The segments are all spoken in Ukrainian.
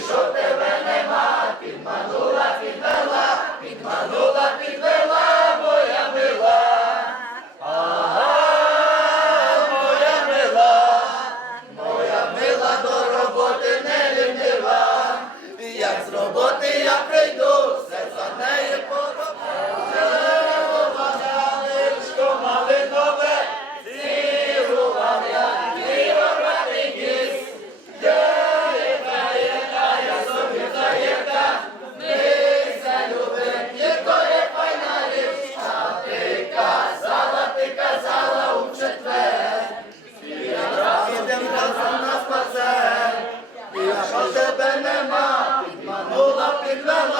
shut Krishna. Allah'a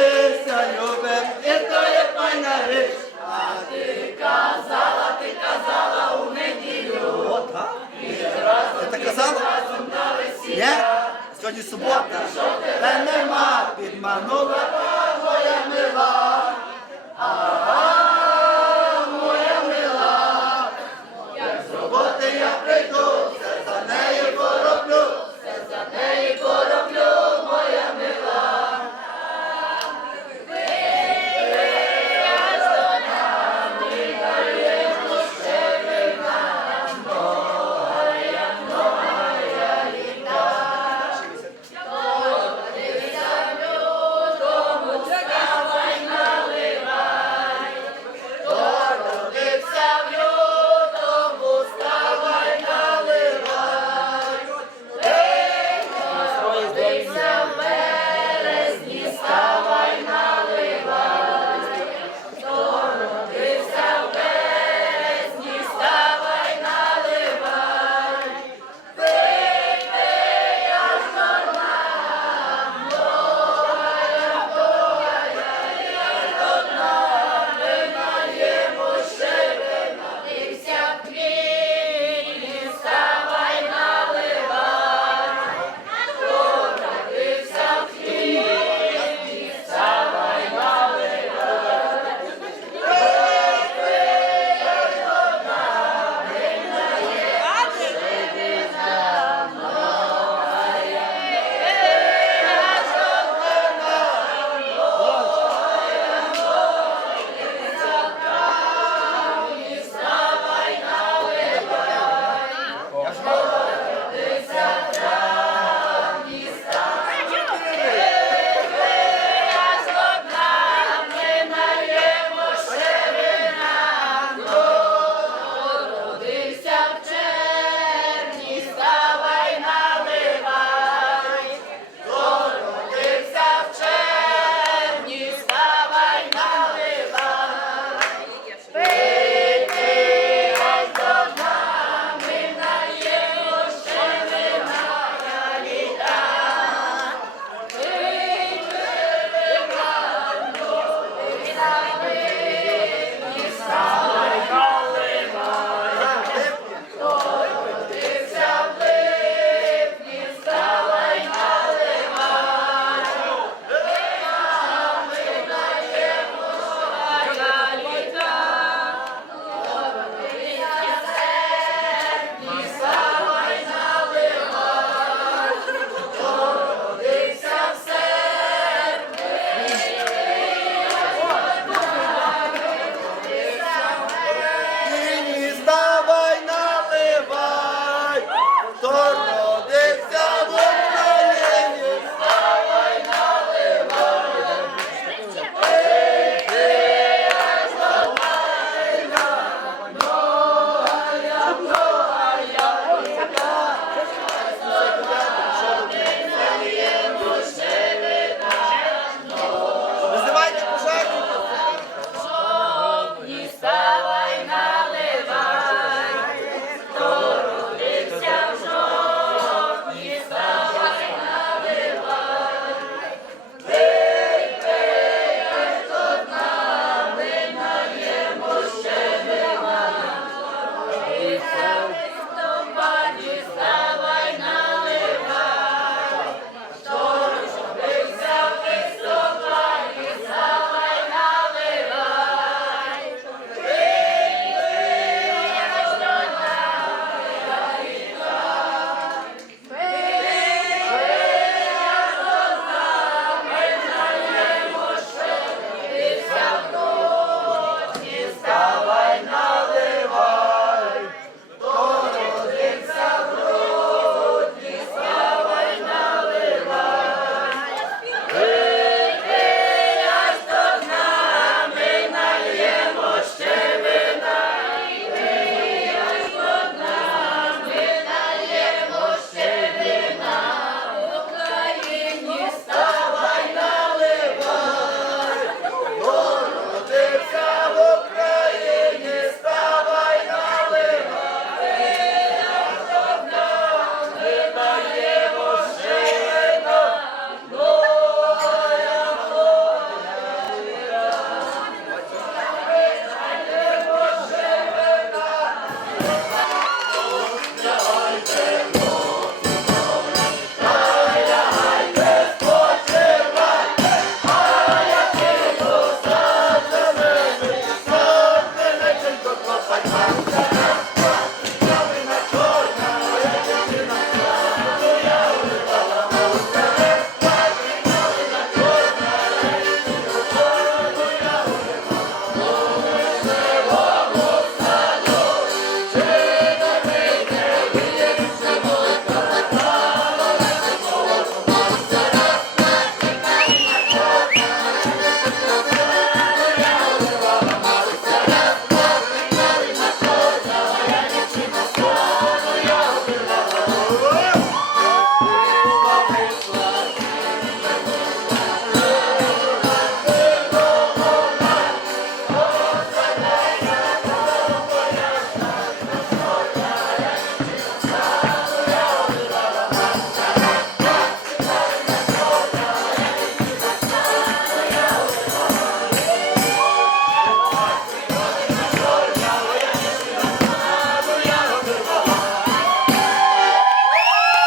субота, та нема підманула.